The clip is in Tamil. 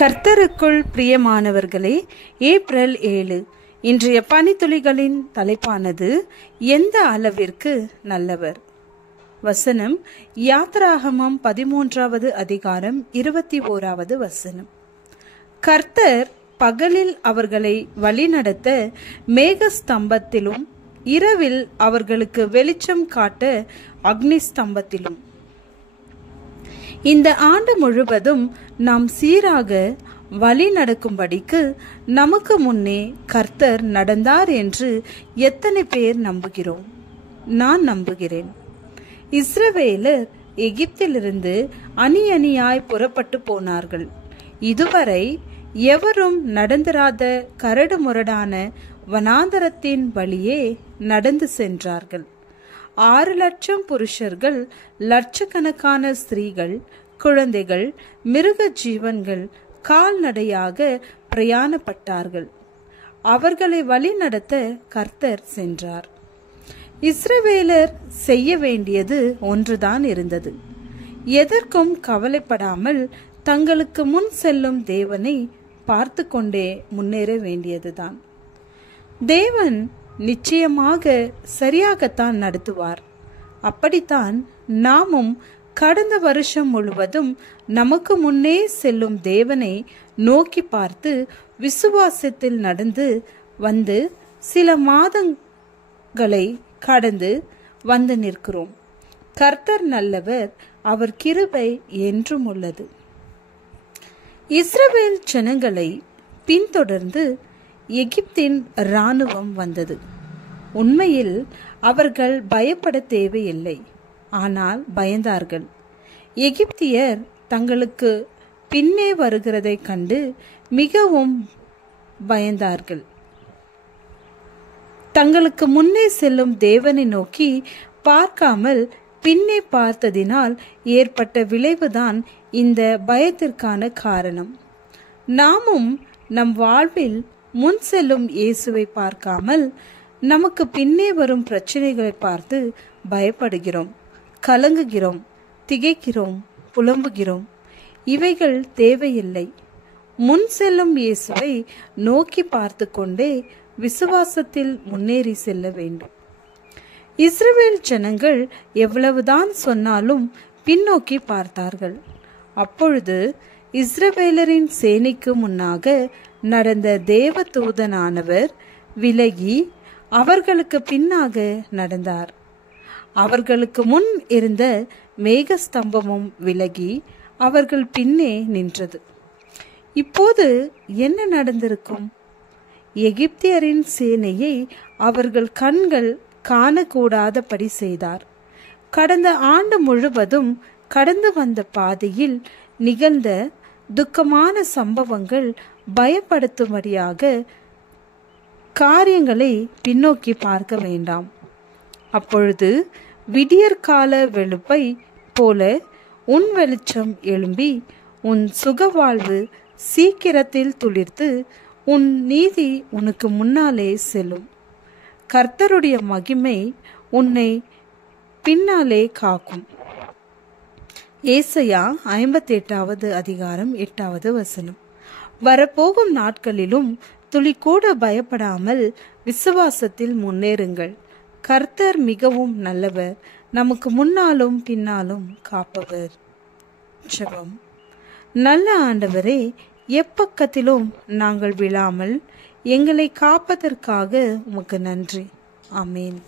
கர்த்தருக்குள் பிரியமானவர்களே, ஏப்ரல் 7 இன்றைய பனித்துளிகளின் தலைப்பானது எந்த அளவிற்கு நல்லவர். வசனம் யாத்ராகமம் 13வது அதிகாரம் 21வது வசனம். கர்த்தர் பகலில் அவர்களை வழிநடத்த மேகஸ்தம்பத்திலும், இரவில் அவர்களுக்கு வெளிச்சம் காட்ட அக்னி ஸ்தம்பத்திலும். இந்த ஆண்டு முழுவதும் நாம் சீராக வழி நடக்கும்படிக்கு நமக்கு முன்னே கர்த்தர் நடந்தார் என்று எத்தனை பேர் நம்புகிறோம்? நான் நம்புகிறேன். இஸ்ரவேலர் எகிப்திலிருந்து அணி அணியாய் புறப்பட்டு போனார்கள். இதுவரை எவரும் நடந்திராத கரடு முரடான வனாந்தரத்தின் வழியே நடந்து சென்றார்கள். 6 லட்சம் புருஷர்கள், லட்சக்கணக்கான ஸ்திரீகள், குழந்தைகள், மிருக ஜீவன்கள் கால்நடையாக பிரயாணப்பட்டார்கள். அவர்களை வழி நடத்த கர்த்தர் சென்றார். இஸ்ரவேலர் செய்ய வேண்டியது ஒன்றுதான் இருந்தது. எதற்கும் கவலைப்படாமல் தங்களுக்கு முன் செல்லும் தேவனை பார்த்து கொண்டே முன்னேற வேண்டியதுதான். தேவன் நிச்சயமாக சரியாகத்தான் நடத்துவார். அப்படித்தான் நாமும் கடந்த வருஷம் முழுவதும் நமக்கு முன்னே செல்லும் தேவனை நோக்கி பார்த்து விசுவாசத்தில் நடந்து வந்து சில மாதங்களை கடந்து வந்து நிற்கிறோம். கர்த்தர் நல்லவர், அவர் கிருபை என்றும் உள்ளது. இஸ்ரவேல் ஜனங்களை பின்தொடர்ந்து எகிப்தின் இராணுவம் வந்தது. உண்மையில் அவர்கள் பயப்பட தேவையில்லை, ஆனால் பயந்தார்கள். எகிப்தியர் தங்களுக்கு பின்னே வருகிறதை கண்டு மிகவும் பயந்தார்கள். தங்களுக்கு முன்னே செல்லும் தேவனை நோக்கி பார்க்காமல் பின்னே பார்த்ததினால் ஏற்பட்ட விளைவுதான் இந்த பயத்திற்கான காரணம். நாமும் நம் வாழ்வில் முன் செல்லும் இயேசுவை பார்க்காமல் நமக்கு பின்னே வரும் பிரச்சனைகளை பார்த்து பயப்படுகிறோம், கலங்குகிறோம், திகைக்கிறோம், புலம்புகிறோம். இவைகள் தேவையில்லை. முன் செல்லும் இயேசுவை நோக்கி பார்த்து கொண்டே விசுவாசத்தில் முன்னேறி செல்ல வேண்டும். இஸ்ரவேல் ஜனங்கள் எவ்வளவுதான் சொன்னாலும் பின்னோக்கி பார்த்தார்கள். அப்பொழுது இஸ்ரவேலரின் சேனைக்கு முன்னாக நடந்த தேவ தூதனானவர் விலகி அவர்களுக்கு பின்னாக நடந்தார். அவர்களுக்கு முன் இருந்த மேகஸ்தம்பமும் விலகி அவர்கள் பின்னே நின்றது. இப்போது என்ன நடந்திருக்கும்? எகிப்தியரின் சேனையை அவர்கள் கண்கள் காணக்கூடாதபடி செய்தார். கடந்த ஆண்டு முழுவதும் கடந்து வந்த பாதையில் நிகழ்ந்த துக்கமான சம்பவங்கள் பயப்படுத்தும்படியாக காரியங்களை பின்னோக்கி பார்க்க வேண்டாம். அப்பொழுது விடியற்கால வெளுப்பை போல உன் வெளிச்சம் எழும்பி உன் சுகவாழ்வு சீக்கிரத்தில் துளிர்த்து உன் நீதி உனக்கு முன்னாலே செல்லும். கர்த்தருடைய மகிமை உன்னை பின்னாலே காக்கும். ஏசாயா 58வது அதிகாரம் 8வது வசனம். வரப்போகும் நாட்களிலும் துளி கூட பயப்படாமல் விசுவாசத்தில் முன்னேறுங்கள். கர்த்தர் மிகவும் நல்லவர், நமக்கு முன்னாலும் பின்னாலும் காப்பவர். ஜெபம். நல்ல ஆண்டவரே, எப்பக்கத்திலும் நாங்கள் விழாமல் எங்களை காப்பதற்காக உமக்கு நன்றி. ஆமேன்.